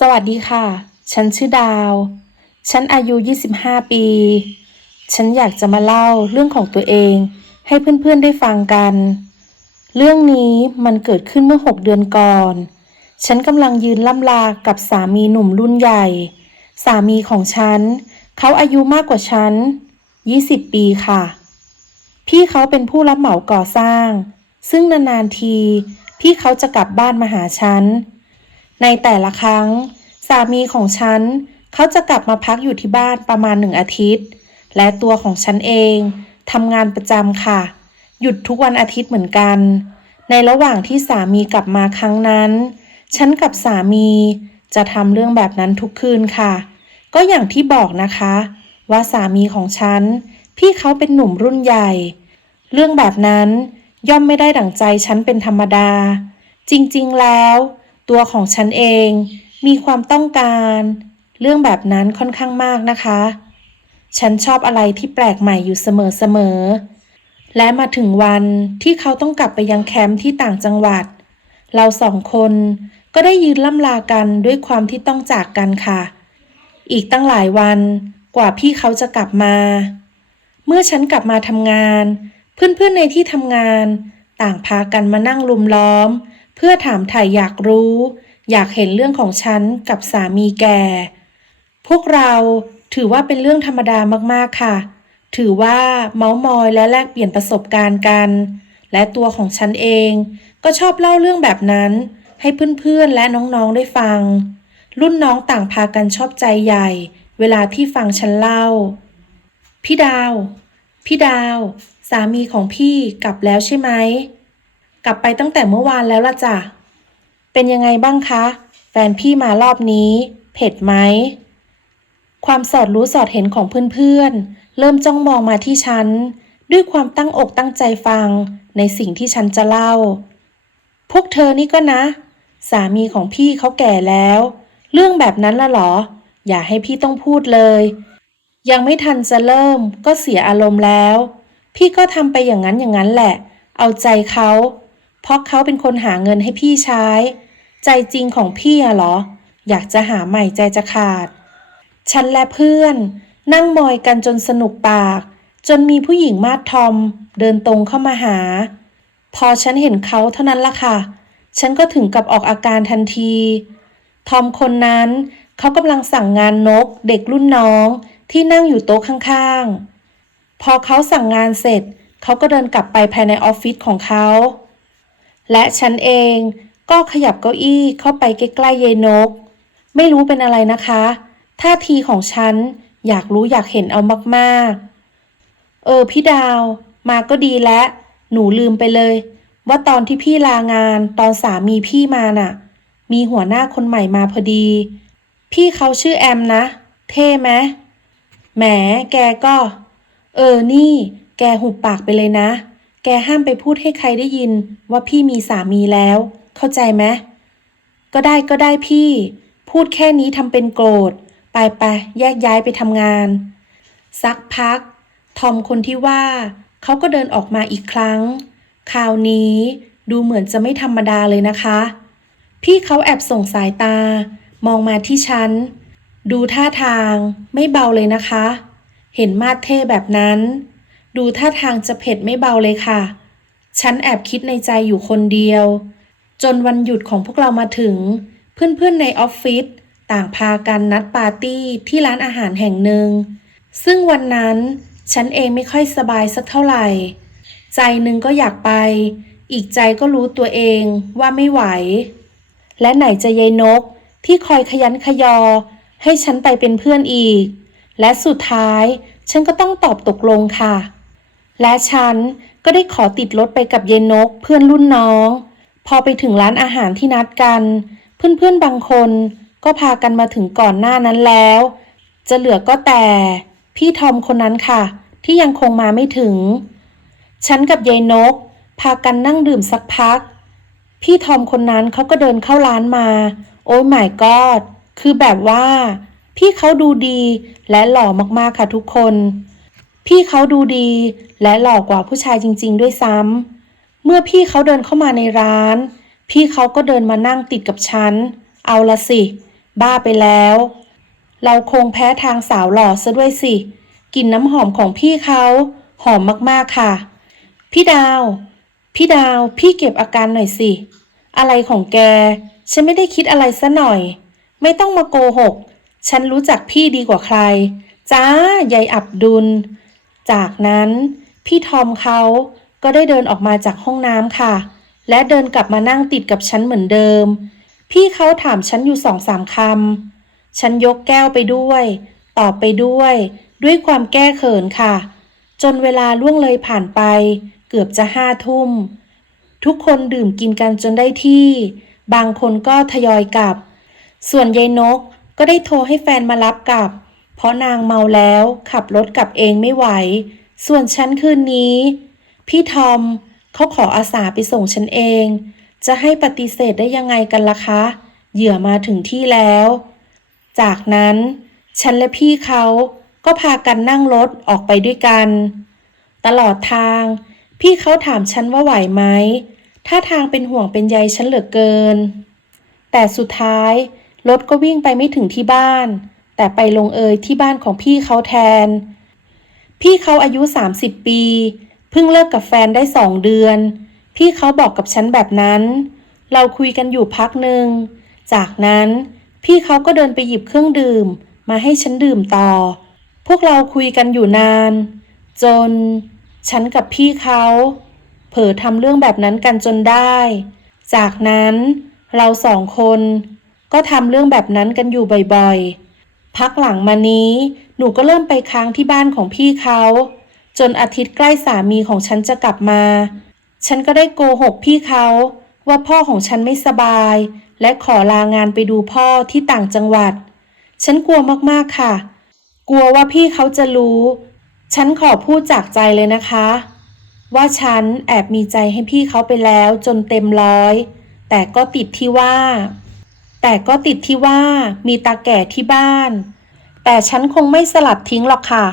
สวัสดีค่ะ ฉันชื่อดาว ฉันอายุ 25 ปี ฉันอยากจะมาเล่าเรื่องของตัวเอง ให้เพื่อนๆได้ฟังกัน เรื่องนี้มันเกิดขึ้นเมื่อ 6 เดือนก่อน ฉันกำลังยืนล่ำลากับสามีหนุ่มรุ่นใหญ่ สามีของฉัน เขาอายุมากกว่าฉัน 20 ปีค่ะ พี่เขาเป็นผู้รับเหมาก่อสร้าง ซึ่งนานๆที พี่เขาจะกลับบ้านมาหาฉัน ในแต่ละครั้ง สามีของฉันเขาจะกลับมาพักอยู่ที่บ้านประมาณหนึ่งอาทิตย์ และตัวของฉันเองทำงานประจำค่ะ หยุดทุกวันอาทิตย์เหมือนกัน ในระหว่างที่สามีกลับมาครั้งนั้น ฉันกับสามีจะทำเรื่องแบบนั้นทุกคืนค่ะ ก็อย่างที่บอกนะคะ ว่าสามีของฉัน พี่เขาเป็นหนุ่มรุ่นใหญ่ เรื่องแบบนั้นย่อมไม่ได้ดั่งใจฉันเป็นธรรมดา จริงๆแล้ว ตัวของฉันเองมีความต้องการ เรื่องแบบนั้นค่อนข้างมากนะคะ ฉันชอบอะไรที่แปลกใหม่อยู่เสมอๆ และมาถึงวันที่เขาต้องกลับไปยังแคมป์ที่ต่างจังหวัด เราสองคนก็ได้ยืนล่ำลากันด้วยความที่ต้องจากกันค่ะ อีกตั้งหลายวันกว่าพี่เขาจะกลับมา เมื่อฉันกลับมาทำงาน เพื่อนๆในที่ทำงาน ต่างพากันมานั่งลุมล้อม เพื่อถามถ่ายอยากรู้ อยากเห็นเรื่องของฉันกับสามีแก พวกเราถือว่าเป็นเรื่องธรรมดามากๆค่ะ ถือว่าเมาส์มอยและแลกเปลี่ยนประสบการณ์กัน และตัวของฉันเองก็ชอบเล่าเรื่องแบบนั้น ให้เพื่อนๆและน้องๆได้ฟัง รุ่นน้องต่างพากันชอบใจใหญ่ เวลาที่ฟังฉันเล่า พี่ดาว พี่ดาว สามีของพี่กลับแล้วใช่ไหม กลับไปตั้งแต่เมื่อวานแล้วล่ะจ้ะ เป็นยังไงบ้างคะ แฟนพี่มารอบนี้ เผ็ดไหม ความสอดรู้สอดเห็นของเพื่อนๆ เริ่มจ้องมองมาที่ฉัน ด้วยความตั้งอกตั้งใจฟังในสิ่งที่ฉันจะเล่า พวกเธอนี่ก็นะ สามีของพี่เขาแก่แล้ว เรื่องแบบนั้นละเหรอ อย่าให้พี่ต้องพูดเลย ยังไม่ทันจะเริ่มก็เสียอารมณ์แล้ว พี่ก็ทำไปอย่างนั้นอย่างนั้นแหละ เอาใจเขา เพราะเขาเป็นคนหาเงินให้พี่ใช้ ใจจริงของพี่อะเหรอ อยากจะหาใหม่ใจจะขาด ฉันและเพื่อน นั่งมอยกันจนสนุกปาก จนมีผู้หญิงมาดทอม เดินตรงเข้ามาหา พอฉันเห็นเขาเท่านั้นละค่ะ ฉันก็ถึงกับออกอาการทันที ทอมคนนั้นเขากำลังสั่งงานนกเด็กรุ่นน้องที่นั่งอยู่โต๊ะข้างๆ พอเขาสั่งงานเสร็จ เขาก็เดินกลับไปภายในออฟฟิศของเขา และฉันเองก็ขยับเก้าอี้เข้าไปใกล้ๆยายนก ไม่รู้เป็นอะไรนะคะ ท่าทีของฉันอยากรู้อยากเห็นเอามากๆ เออพี่ดาว มาก็ดีแล้วหนูลืมไปเลย ว่าตอนที่พี่ลางานตอนสามีพี่มาน่ะ มีหัวหน้าคนใหม่มาพอดี พี่เขาชื่อแอมนะ เท่ไหมแหมแกก็ เออนี่ แกหุบปากไปเลยนะ แกห้ามไปพูดให้ใครได้ยินว่าพี่มีสามีแล้ว เข้าใจไหมก็ได้ก็ได้พี่ พูดแค่นี้ทำเป็นโกรธ ไปไปแยกย้ายไปทำงาน สักพัก ทอมคนที่ว่า เขาก็เดินออกมาอีกครั้ง คราวนี้ดูเหมือนจะไม่ธรรมดาเลยนะคะ พี่เขาแอบส่งสายตา มองมาที่ฉัน ดูท่าทาง ไม่เบาเลยนะคะ เห็นมาดเท่แบบนั้น ดูท่าทางจะเผ็ดไม่เบาเลยค่ะ ฉันแอบคิดในใจอยู่คนเดียว จนวันหยุดของพวกเรามาถึง เพื่อนๆในออฟฟิศต่างพากันนัดปาร์ตี้ที่ร้านอาหารแห่งหนึ่ง ซึ่งวันนั้นฉันเองไม่ค่อยสบายสักเท่าไหร่ ใจหนึ่งก็อยากไป อีกใจก็รู้ตัวเองว่าไม่ไหว และไหนจะยายนกที่คอยขยันขยอ ให้ฉันไปเป็นเพื่อนอีก และสุดท้ายฉันก็ต้องตอบตกลงค่ะ และฉันก็ได้ขอติดรถไปกับเยนกเพื่อนรุ่นน้อง พอไปถึงร้านอาหารที่นัดกัน เพื่อนๆบางคนก็พากันมาถึงก่อนหน้านั้นแล้ว จะเหลือก็แต่ พี่ทอมคนนั้นค่ะ ที่ยังคงมาไม่ถึง ฉันกับยายนก พากันนั่งดื่มสักพัก พี่ทอมคนนั้นเขาก็เดินเข้าร้านมา โอ้ยหมายกอดคือแบบว่า พี่เขาดูดีและหล่อมากๆค่ะทุกคน พี่เขาดูดี และหล่อกว่าผู้ชายจริง ๆ ด้วยซ้ำ เมื่อพี่เขาเดินเข้ามาในร้าน พี่เขาก็เดินมานั่งติดกับฉัน เอาละสิ บ้าไปแล้ว เราคงแพ้ทางสาวหล่อซะด้วยสิ กลิ่นน้ำหอมของพี่เขา หอมมากๆค่ะ พี่ดาว พี่ดาว พี่เก็บอาการหน่อยสิ อะไรของแก ฉันไม่ได้คิดอะไรซะหน่อย ไม่ต้องมาโกหก ฉันรู้จักพี่ดีกว่าใคร จ้ายายอับดุล จากนั้นพี่ทอมเขาก็ได้เดินออกมาจากห้องน้ำค่ะ และเดินกลับมานั่งติดกับฉันเหมือนเดิม พี่เขาถามฉันอยู่สองสามคำฉันยกแก้วไปด้วย ตอบไปด้วย ด้วยความแก้เขินค่ะ จนเวลาล่วงเลยผ่านไป เกือบจะห้าทุ่ม ทุกคนดื่มกินกันจนได้ที่ บางคนก็ทยอยกลับ ส่วนยายนกก็ได้โทรให้แฟนมารับกลับ เพราะนางเมาแล้วขับรถกลับเองไม่ไหว ส่วนฉันคืนนี้ พี่ทอมเขาขออาสาไปส่งฉันเอง จะให้ปฏิเสธได้ยังไงกันล่ะคะ เหยื่อมาถึงที่แล้ว จากนั้น ฉันและพี่เขาก็พากันนั่งรถออกไปด้วยกัน ตลอดทาง พี่เขาถามฉันว่าไหวไหมถ้าทางเป็นห่วงเป็นใยฉันเหลือเกิน แต่สุดท้ายรถก็วิ่งไปไม่ถึงที่บ้าน แต่ไปลงเอยที่บ้านของพี่เขาแทน พี่เขาอายุ 30 ปี เพิ่งเลิกกับแฟนได้สองเดือน พี่เขาบอกกับฉันแบบนั้น เราคุยกันอยู่พักหนึ่ง จากนั้นพี่เขาก็เดินไปหยิบเครื่องดื่ม มาให้ฉันดื่มต่อ พวกเราคุยกันอยู่นาน จน ฉันกับพี่เขาเผลอทำเรื่องแบบนั้นกันจนได้ จากนั้นเราสองคนก็ทำเรื่องแบบนั้นกันอยู่บ่อยๆ พักหลังมานี้ หนูก็เริ่มไปค้างที่บ้านของพี่เขา จนอาทิตย์ใกล้สามีของฉันจะกลับมา ฉันก็ได้โกหกพี่เขาว่าพ่อของฉันไม่สบาย และขอลางานไปดูพ่อที่ต่างจังหวัด ฉันกลัวมากๆค่ะ กลัวว่าพี่เขาจะรู้ ฉันขอพูดจากใจเลยนะคะ ว่าฉันแอบมีใจให้พี่เขาไปแล้วจนเต็มร้อย แต่ก็ติดที่ว่า แต่ก็ติดที่ว่ามีตาแก่ที่บ้าน แต่ฉันคงไม่สลัดทิ้งหรอกค่ะ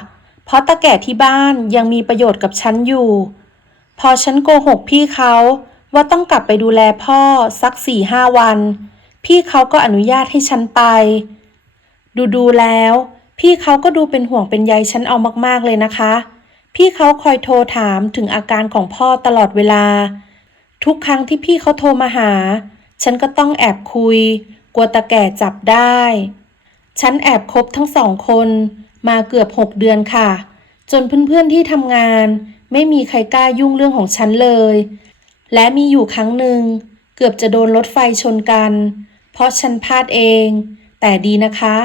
เพราะตาแก่ที่บ้านยังมีประโยชน์กับฉันอยู่ พอฉันโกหกพี่เขาว่าต้องกลับไปดูแลพ่อสักสี่ห้าวัน พี่เขาก็อนุญาตให้ฉันไป ดูดูแล้ว พี่เขาก็ดูเป็นห่วงเป็นใยฉันเอามากๆเลยนะคะ พี่เขาคอยโทรถามถึงอาการของพ่อตลอดเวลา ทุกครั้งที่พี่เขาโทรมาหา ฉันก็ต้องแอบคุย กลัวตาแก่จับได้ ฉันแอบคบทั้งสองคนมาเกือบหกเดือนค่ะ จนเพื่อนๆที่ทำงาน ไม่มีใครกล้ายุ่งเรื่องของฉันเลย และมีอยู่ครั้งหนึ่ง เกือบจะโดนรถไฟชนกัน เพราะฉันพลาดเอง แต่ดีนะคะ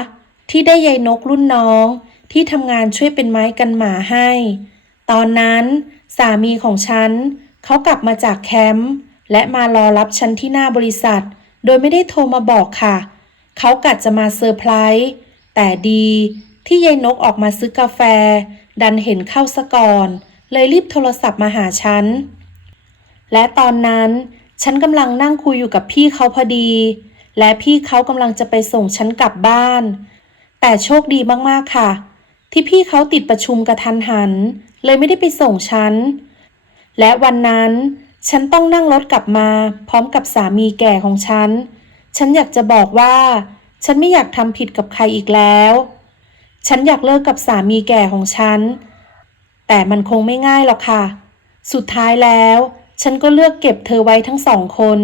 ที่ได้ยายนกรุ่นน้องที่ทำงานช่วยเป็นไม้กันหมาให้ ตอนนั้นสามีของฉันเขากลับมาจากแคมป์และมารอรับฉันที่หน้าบริษัท โดยไม่ได้โทรมาบอกค่ะ เขากัดจะมาเซอร์ไพรส์แต่ดีที่ยายนกออกมาซื้อกาแฟ ดันเห็นเข้าซะก่อน เลยรีบโทรศัพท์มาหาฉัน และตอนนั้นฉันกำลังนั่งคุยอยู่กับพี่เขาพอดี และพี่เขากำลังจะไปส่งฉันกลับบ้าน แต่โชคดีมากๆค่ะ ที่พี่เขาติดประชุมกระทันหัน เลยไม่ได้ไปส่งฉัน และวันนั้น ฉันต้องนั่งรถกลับมา พร้อมกับสามีแก่ของฉัน ฉันอยากจะบอกว่า ฉันไม่อยากทำผิดกับใครอีกแล้ว ฉันอยากเลิกกับสามีแก่ของฉัน แต่มันคงไม่ง่ายหรอกค่ะ สุดท้ายแล้ว ฉันก็เลือกเก็บเธอไว้ทั้งสองคน